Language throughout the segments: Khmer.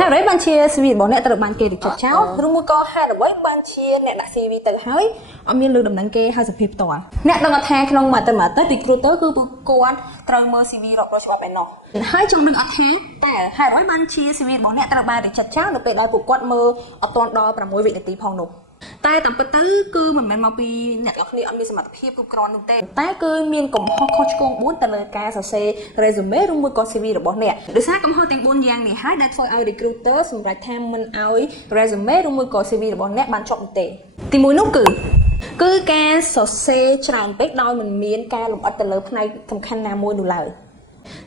ហើយរ៉េបានជា CV របស់អ្នកត្រូវបានគេរិះគន់ចោលឬមួយក៏ហេតុអ្វីបានជាអ្នកដាក់ CV ទៅហើយអត់មានលើដំណឹងគេហើយសភាពផ្ទាល់អ្នកដឹងថាក្នុងមួយអាទិត្យ recruiter គឺពួកគាត់ត្រូវមើល CV រាប់រយច្បាប់ឯណោះហើយចង់ដឹងអត់ថាតែហេតុអ្វីបានជា CV របស់អ្នកត្រូវបានរិះគន់ចោលនៅពេលដែលពួកគាត់មើលអត់ទាន់ដល់6វិនាទីផងនោះតែតាមពិតទៅគឺមិនមែនមកពីអ្នកទាំងគ្នាអត់មានសមត្ថភាពគ្រប់គ្រាន់នោះទេតែគឺមានកំហុសខុសឆ្គង4ទៅលើការសរសេរ resume ឬមួយក៏ CV របស់អ្នកដោយសារកំហុសទាំង4យ៉ាងនេះហើយដែលធ្វើឲ្យ recruiter សម្រេចថាមិនឲ្យ resume ឬមួយក៏ CV របស់អ្នកបានជាប់នោះទេទី1នោះគឺការសរសេរច្រើនពេកដោយមិនមានការលម្អិតទៅលើផ្នែកសំខាន់ណាមួយនោះឡើយ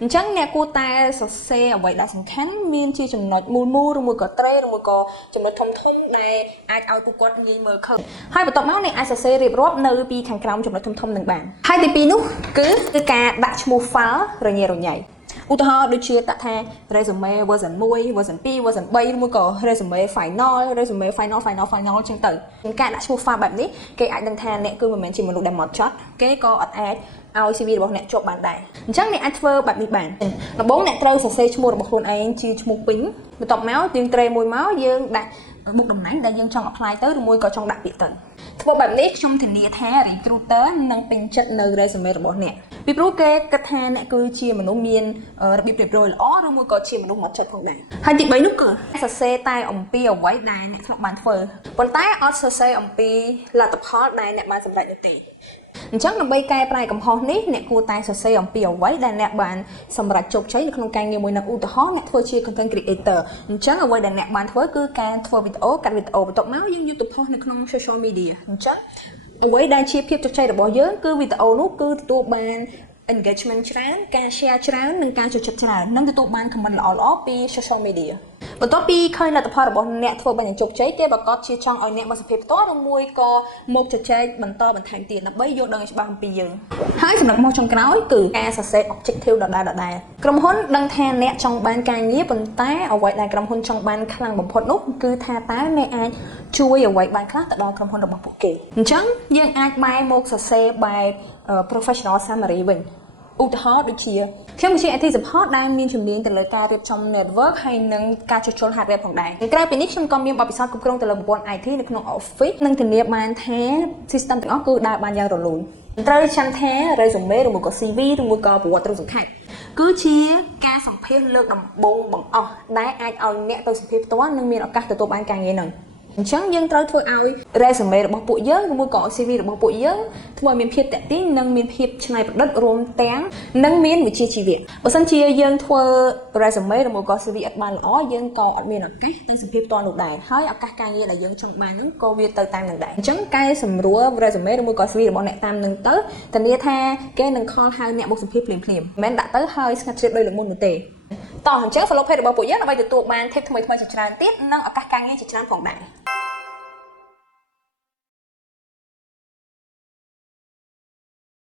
អញ្ចឹងអ្នកគួរតែសរសេរអ្វីដែលសំខាន់មានជាចំណុចមូលឬមួយក៏ត្រេឬមួយក៏ចំណុចធំដែលអាចឲ្យពួកគាត់ងាយមើលឃើញហើយបន្ទាប់មកអ្នកអាចសរសេររៀបរាប់នៅពីខាងក្រោមចំណុចធំនឹងបានហើយទី2នោះគឺការដាក់ឈ្មោះ file រញ៉េរញ៉ៃឧទាហរណ៍ដូចជាដាក់ថា resume version 1 version 2 version 3ឬមួយក៏ resume final ចឹងទៅការដាក់ឈ្មោះ file បែបនេះគេអាចដឹងថាអ្នកគឺមិនមែនជាមនុស្សដែលហ្មត់ចត់គេក៏អត់អាចឲ្យ CV របស់អ្នកជាប់បានដែរអញ្ចឹងអ្នកអាចធ្វើបែបនេះបានដំបូងអ្នកត្រូវសរសេរឈ្មោះរបស់ខ្លួនឯងជាឈ្មោះពេញបន្ទាប់មកយើងត្រេមួយមកយើងដាក់មុខតំណែងដែលយើងចង់ apply ទៅឬមួយក៏ចង់ដាក់ពាក្យទៅធ្វើបែបនេះខ្ញុំធានាថា recruiter នឹងពេញចិត្តនៅ resume របស់អ្នកពីព្រោះគេគិតថាអ្នកគឺជាមនុស្សមានរបៀបរៀបរយល្អឬមួយក៏ជាមនុស្សហ្មត់ចត់ផងដែរហើយទី3នោះគឺសរសេរតែអំពីអ្វីដែលអ្នកធ្លាប់បានធ្វើប៉ុន្តែអត់សរសេរអំពីលទ្ធផលដែលអ្នកបានសម្រេចនោះទេអញ្ចឹងដើម្បីកែប្រែកំហុសនេះអ្នកគួរតែសរសេរអំពីអ្វីដែលអ្នកបានសម្រេចជោគជ័យនៅក្នុងការងារមួយនោះឧទាហរណ៍អ្នកធ្វើជា content creator អញ្ចឹងអ្វីដែលអ្នកបានធ្វើគឺការធ្វើវីដេអូកាត់វីដេអូបន្ទាប់មកយើងយកទៅផុសនៅក្នុង social media អញ្ចឹងអ្វីដែលជាភាពជោគជ័យរបស់យើងគឺវីដេអូនោះគឺទទួលបាន engagement ច្រើនការ share ច្រើននិងការចូលចិត្តច្រើននិងទទួលបាន comment ល្អៗពី social media បន្ទាប់ពីឃើញលទ្ធផលរបស់អ្នកធ្វើបានយ៉ាងជោគជ័យគេប្រកាសជាចង់ឲ្យអ្នកមកសភាផ្ទាល់ឬមួយក៏មកជជែកបន្តបន្ថែមទៀតដើម្បីយល់ដឹងច្បាស់អំពីយើងហើយសម្រាប់មកចុងក្រោយគឺការសរសេរ objective ដដែលក្រុមហ៊ុនដឹងថាអ្នកចង់បានការងារប៉ុន្តែអ្វីដែលក្រុមហ៊ុនចង់បានខ្លាំងបំផុតនោះគឺថាតើអ្នកអាចជួយអ្វីបានខ្លះទៅដល់ក្រុមហ៊ុនរបស់ពួកគេអញ្ចឹងយើងអាចបែរមកសរសេរបែប professional summary វិញឧទាហរណ៍ដូចជាខ្ញុំជា IT support ដែលមានជំនាញទៅលើការរៀបចំ network ហើយនិងការជួសជុល hardware ផងដែរក្រៅពីនេះខ្ញុំក៏មានបទពិសោធន៍គ្រប់គ្រងទៅលើប្រព័ន្ធ IT នៅក្នុង Office និងធានាបានថា system ទាំងអស់គឺដើរបានយ៉ាងរលូនត្រូវចាំថា resume ឬមួយក៏ CV ឬមួយក៏ប្រវត្តិរូបសង្ខេបគឺជាការសម្ភាសន៍លើកដំបូងបង្អស់ដែលអាចឲ្យអ្នកទៅសម្ភាសន៍ផ្ទាល់និងមានឱកាសទទួលបានការងារនឹងអញ្ចឹងយើងត្រូវធ្វើឲ្យ resume របស់ពួកយើងឬមួយក៏ CV របស់ពួកយើងធ្វើឲ្យមានភាពតាក់ទាញនិងមានភាពច្នៃប្រឌិតរួមទាំងនិងមានវិជ្ជាជីវៈបើមិនជាយើងធ្វើ resume ឬមួយក៏ CV អត់បានល្អយើងក៏អត់មានឱកាសទៅសម្ភាសន៍ផ្ទាល់នោះដែរហើយឱកាសការងារដែលយើងចង់បានហ្នឹងក៏វាទៅតាមនឹងដែរអញ្ចឹងកែសម្រួល resume ឬមួយក៏ CV របស់អ្នកតាមនឹងទៅធានាថាគេនឹងខលហៅអ្នកមកសម្ភាសន៍ភ្លាមមិនមែនដាក់ទៅហើយស្ងាត់ជ្រាបដោយលើមុននោះទេតោះអញ្ចឹង follow page របស់ពួកយើងដើម្បីទទួលបាន tip ថ្មីៗជាច្រើនទៀតនិងឱកាសការងារជាច្រើនផងដែរ